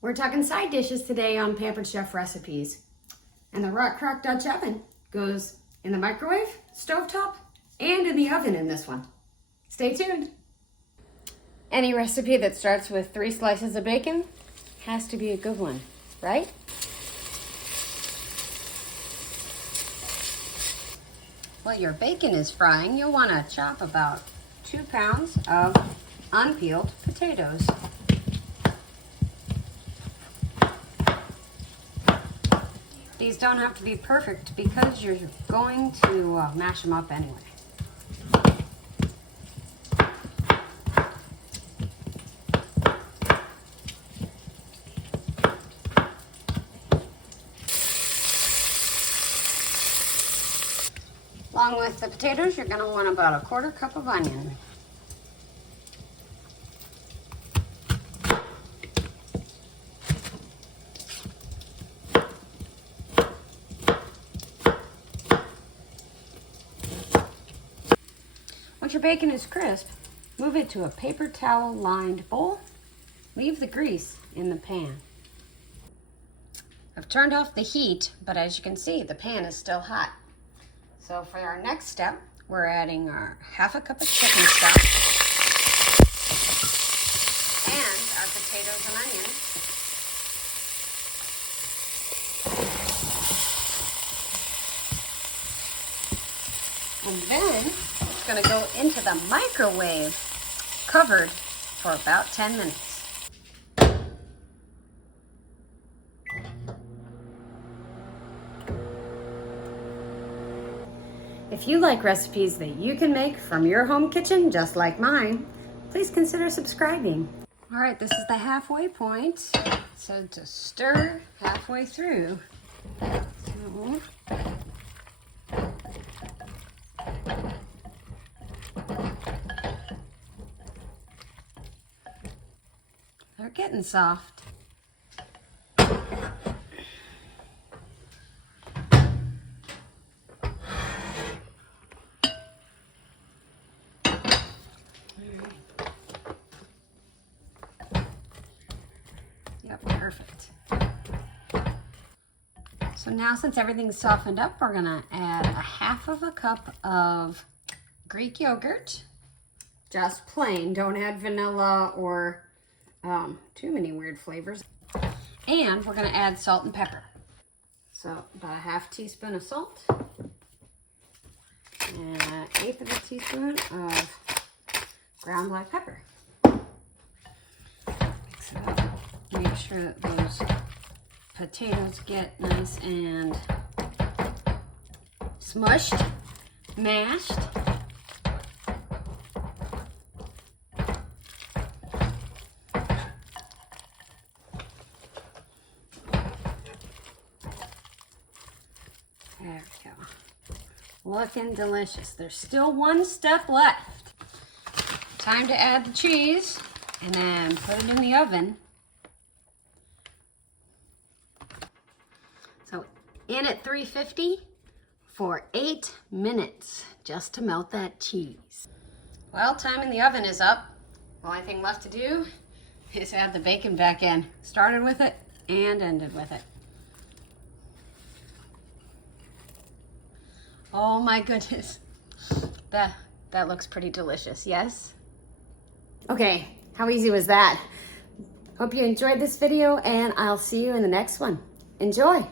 We're talking side dishes today on Pampered Chef Recipes. And the Rock Crock Dutch oven goes in the microwave, stovetop, and in the oven in this one. Stay tuned. Any recipe that starts with 3 slices of bacon has to be a good one, right? While your bacon is frying, you'll want to chop about 2 pounds of unpeeled potatoes. These don't have to be perfect because you're going to mash them up anyway. Along with the potatoes, you're going to want about 1/4 cup of onion. Once your bacon is crisp, move it to a paper towel lined bowl. Leave the grease in the pan. I've turned off the heat, but as you can see, the pan is still hot. So for our next step, we're adding our 1/2 cup of chicken stock and our potatoes and onions. And then it's going to go into the microwave, covered for about 10 minutes. If you like recipes that you can make from your home kitchen, just like mine, please consider subscribing. All right, this is the halfway point. So to stir halfway through. So, they're getting soft. Yep, perfect. So now since everything's softened up, we're gonna add 1/2 cup of Greek yogurt. Just plain, don't add vanilla or too many weird flavors. And we're gonna add salt and pepper. So about 1/2 teaspoon of salt and 1/8 of a teaspoon of ground black pepper. Mix it up. Make sure that those potatoes get nice and smushed, mashed. There we go. Looking delicious. There's still 1 step left. Time to add the cheese and then put it in the oven. So in at 350 for 8 minutes just to melt that cheese. Well, time in the oven is up. The only thing left to do is add the bacon back in. Started with it and ended with it. Oh my goodness. That looks pretty delicious, yes? Okay, how easy was that? Hope you enjoyed this video and I'll see you in the next one. Enjoy!